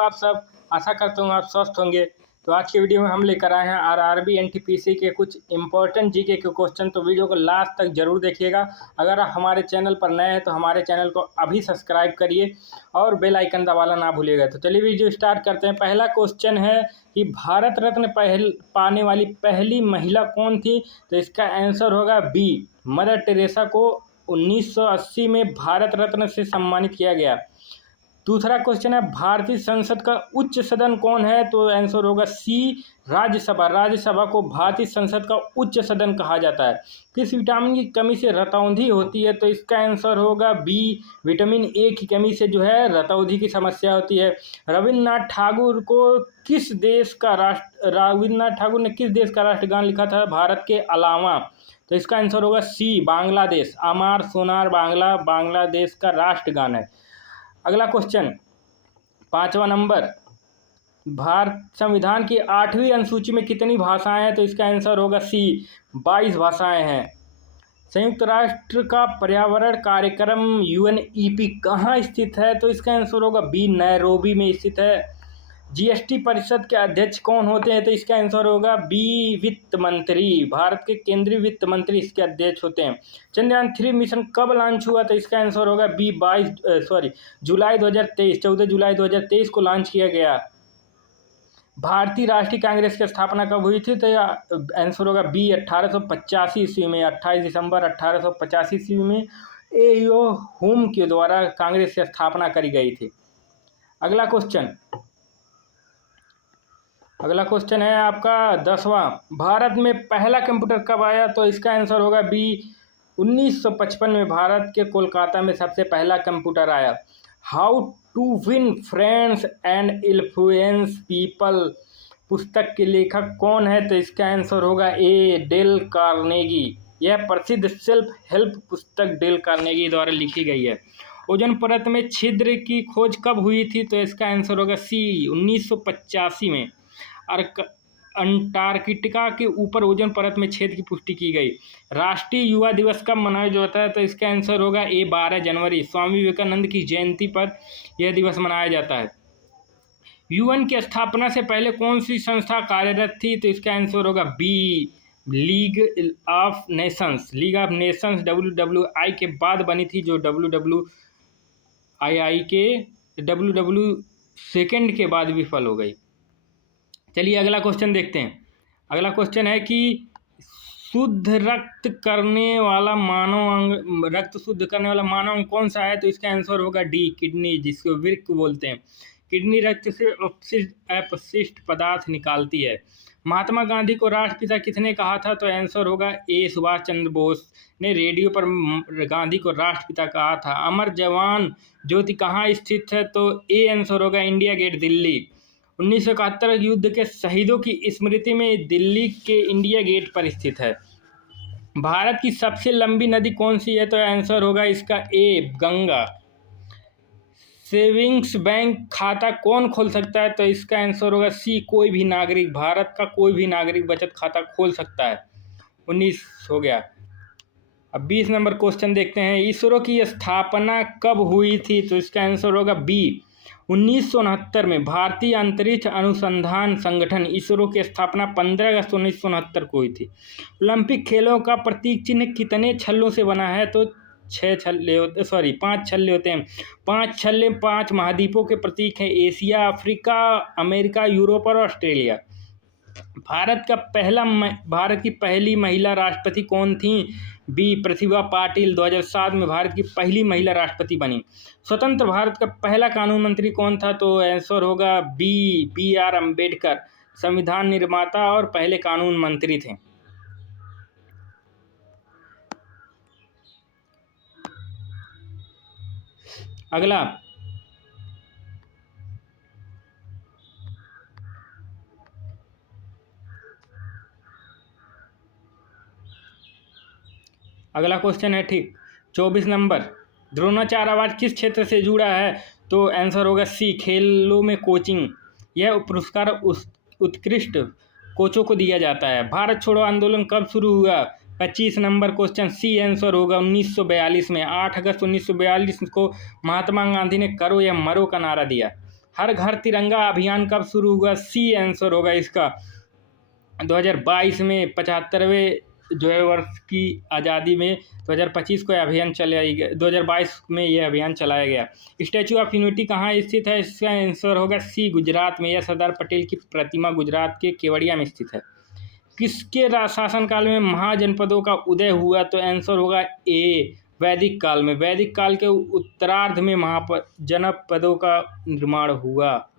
आप सब आशा करता हूँ आप स्वस्थ होंगे। तो आज की वीडियो में हम लेकर आए हैं आरआरबी एनटीपीसी के कुछ इंपॉर्टेंट जीके के क्वेश्चन। तो वीडियो को लास्ट तक जरूर देखिएगा। अगर आप हमारे चैनल पर नए हैं तो हमारे चैनल को अभी सब्सक्राइब करिए और बेल आइकन दबाना ना भूलिएगा। तो चलिए वीडियो स्टार्ट करते हैं। पहला क्वेश्चन है कि भारत रत्न पाने वाली पहली महिला कौन थी? तो इसका आंसर होगा बी, मदर टेरेसा को 1980 में भारत रत्न से सम्मानित किया गया। दूसरा क्वेश्चन है भारतीय संसद का उच्च सदन कौन है? तो आंसर होगा सी, राज्यसभा। राज्यसभा को भारतीय संसद का उच्च सदन कहा जाता है। किस विटामिन की कमी से रतौंधी होती है? तो इसका आंसर होगा बी, विटामिन ए की कमी से जो है रतौंधी की समस्या होती है। रविन्द्रनाथ ठाकुर ने किस देश का राष्ट्रगान लिखा था भारत के अलावा? तो इसका आंसर होगा सी, बांग्लादेश। अमार सोनार बांग्ला बांग्लादेश का राष्ट्रगान है। अगला क्वेश्चन 5वां नंबर, भारत संविधान की 8वीं अनुसूची में कितनी भाषाएं हैं? तो इसका आंसर होगा सी, 22 भाषाएं हैं। संयुक्त राष्ट्र का पर्यावरण कार्यक्रम यूएनईपी कहाँ स्थित है? तो इसका आंसर होगा बी, नैरोबी में स्थित है। जीएसटी परिषद के अध्यक्ष कौन होते हैं? तो इसका आंसर होगा बी, वित्त मंत्री। भारत के केंद्रीय वित्त मंत्री इसके अध्यक्ष होते हैं। चंद्रयान 3 मिशन कब लॉन्च हुआ? तो इसका आंसर होगा बी, जुलाई 2023, 14 जुलाई 2023 को लॉन्च किया गया। भारतीय राष्ट्रीय कांग्रेस की स्थापना कब हुई थी? तो आंसर होगा बी, 1885 ईस्वी में। 28 दिसंबर 1885 ईस्वी में एओ हुम के द्वारा कांग्रेस की स्थापना करी गई थी। अगला क्वेश्चन है आपका 10वां, भारत में पहला कंप्यूटर कब आया? तो इसका आंसर होगा बी, 1955 में भारत के कोलकाता में सबसे पहला कंप्यूटर आया। How to win friends and influence people पुस्तक के लेखक कौन है? तो इसका आंसर होगा ए, डेल कार्नेगी। यह प्रसिद्ध सेल्फ हेल्प पुस्तक डेल कार्नेगी द्वारा लिखी गई है। ओजोन परत में छिद्र की खोज कब हुई थी? तो इसका आंसर होगा सी, 1985 में। अंटार्कटिका के ऊपर ओजोन परत में छेद की पुष्टि की गई। राष्ट्रीय युवा दिवस कब मनाया जाता है? तो इसका आंसर होगा ए, 12 जनवरी। स्वामी विवेकानंद की जयंती पर यह दिवस मनाया जाता है। यूएन की स्थापना से पहले कौन सी संस्था कार्यरत थी? तो इसका आंसर होगा B, league of nations. WWI के बाद बनी थी, जो WWII के WW2 के बाद विफल हो गई। चलिए अगला क्वेश्चन देखते हैं। अगला क्वेश्चन है कि शुद्ध रक्त करने वाला मानव अंग कौन सा है? तो इसका आंसर होगा डी, किडनी, जिसको वृक्क बोलते हैं। किडनी रक्त से अपशिष्ट पदार्थ निकालती है। महात्मा गांधी को राष्ट्रपिता किसने कहा था? तो आंसर होगा ए, सुभाष चंद्र बोस ने रेडियो पर गांधी को राष्ट्रपिता कहा था। अमर जवान ज्योति कहाँ स्थित है? तो ए आंसर होगा इंडिया गेट, दिल्ली। 1971 युद्ध के शहीदों की स्मृति में दिल्ली के इंडिया गेट पर स्थित है। भारत की सबसे लंबी नदी कौन सी है? तो आंसर होगा इसका ए, गंगा। सेविंग्स बैंक खाता कौन खोल सकता है? तो इसका आंसर होगा सी, कोई भी नागरिक। भारत का कोई भी नागरिक बचत खाता खोल सकता है। 19 हो गया। अब 20 नंबर क्वेश्चन देखते हैं। इसरो की स्थापना कब हुई थी? तो इसका आंसर होगा बी, 1969 में। भारतीय अंतरिक्ष अनुसंधान संगठन इसरो की स्थापना 15 अगस्त 1969 को हुई थी। ओलंपिक खेलों का प्रतीक चिन्ह कितने छल्लों से बना है? तो 5 छल्ले होते हैं। 5 छल्ले 5 महाद्वीपों के प्रतीक हैं, एशिया, अफ्रीका, अमेरिका, यूरोप और ऑस्ट्रेलिया। भारत की पहली महिला राष्ट्रपति कौन थी? बी, प्रतिभा पाटिल। 2007 में भारत की पहली महिला राष्ट्रपति बनी। स्वतंत्र भारत का पहला कानून मंत्री कौन था? तो आंसर होगा बी, BR अम्बेडकर। संविधान निर्माता और पहले कानून मंत्री थे। अगला क्वेश्चन है ठीक 24 नंबर, द्रोणाचार्य अवार्ड किस क्षेत्र से जुड़ा है? तो आंसर होगा सी, खेलों में कोचिंग। यह पुरस्कार उत्कृष्ट कोचों को दिया जाता है। भारत छोड़ो आंदोलन कब शुरू हुआ? 25 नंबर क्वेश्चन, सी आंसर होगा 1942 में। 8 अगस्त 1942 को महात्मा गांधी ने करो या मरो का नारा दिया। हर घर तिरंगा अभियान कब शुरू हुआ? सी आंसर होगा इसका 2022 में 75वें जो है वर्ष की आज़ादी में 2025 को अभियान चलाया गया, 2022 में यह अभियान चलाया गया। स्टैचू ऑफ यूनिटी कहाँ स्थित है? इसका आंसर होगा सी गुजरात में। यह सरदार पटेल की प्रतिमा गुजरात के केवड़िया में स्थित है। किसके शासनकाल में महाजनपदों का उदय हुआ? तो आंसर होगा ए वैदिक काल में। वैदिक काल के उत्तरार्ध में जनपदों का निर्माण हुआ।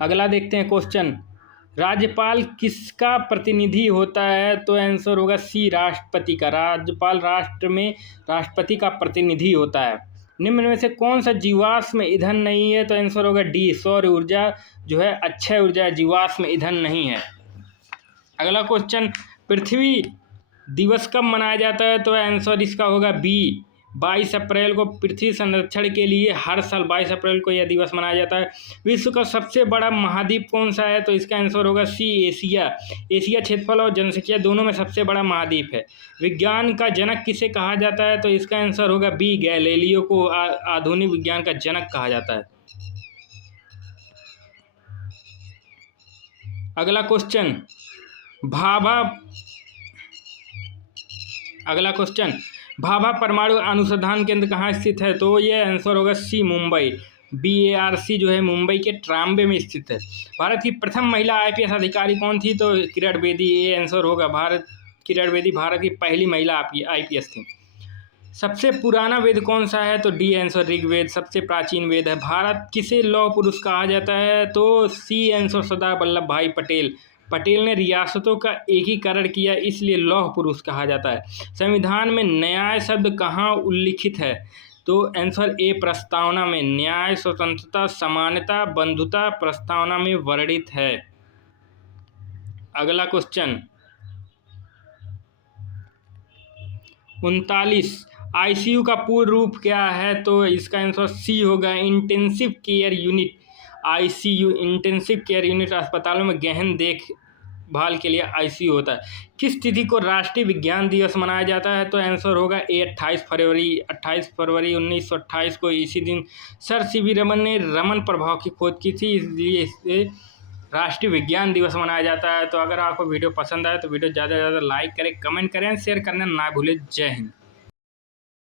अगला देखते हैं क्वेश्चन, राज्यपाल किसका प्रतिनिधि होता है? तो आंसर होगा सी राष्ट्रपति का। राज्यपाल राष्ट्र में राष्ट्रपति का प्रतिनिधि होता है। निम्न में से कौन सा जीवाश्म ईंधन नहीं है? तो आंसर होगा डी सौर ऊर्जा जो है अक्षय ऊर्जा, जीवाश्म ईंधन नहीं है। अगला क्वेश्चन, पृथ्वी दिवस कब मनाया जाता है? तो आंसर इसका होगा बी 22 अप्रैल को। पृथ्वी संरक्षण के लिए हर साल 22 अप्रैल को यह दिवस मनाया जाता है। विश्व का सबसे बड़ा महाद्वीप कौन सा है? तो इसका आंसर होगा सी एशिया। एशिया क्षेत्रफल और जनसंख्या दोनों में सबसे बड़ा महाद्वीप है। विज्ञान का जनक किसे कहा जाता है? तो इसका आंसर होगा बी गैलीलियो को आधुनिक विज्ञान का जनक कहा जाता है। अगला क्वेश्चन, भाभा परमाणु अनुसंधान केंद्र कहाँ स्थित है? तो ये आंसर होगा सी मुंबई। BARC जो है मुंबई के ट्राम्बे में स्थित है। भारत की प्रथम महिला IPS अधिकारी कौन थी? तो किरण बेदी। ये आंसर होगा किरण बेदी भारत की पहली महिला IPS थी। सबसे पुराना वेद कौन सा है? तो डी आंसर ऋग्वेद सबसे प्राचीन वेद है। भारत किसे लौह पुरुष कहा जाता है? तो सी आंसर सरदार वल्लभ भाई पटेल। पटेल ने रियासतों का एकीकरण किया, इसलिए लौह पुरुष कहा जाता है। संविधान में न्याय शब्द कहाँ उल्लिखित है? तो आंसर ए प्रस्तावना में। न्याय, स्वतंत्रता, समानता, बंधुता प्रस्तावना में वर्णित है। अगला क्वेश्चन 39, ICU का पूर्ण रूप क्या है? तो इसका आंसर सी होगा intensive care unit. ICU intensive care unit अस्पतालों में गहन देखभाल के लिए ICU होता है। किस तिथि को राष्ट्रीय विज्ञान दिवस मनाया जाता है? तो आंसर होगा ए 28 फरवरी 1928 को। इसी दिन सर CV रमन ने रमन प्रभाव की खोज की थी, इसलिए इसे राष्ट्रीय विज्ञान दिवस मनाया जाता है। तो अगर आपको वीडियो पसंद आए तो वीडियो ज़्यादा से ज़्यादा लाइक करें, कमेंट करें, शेयर करना ना भूलें। जय हिंद।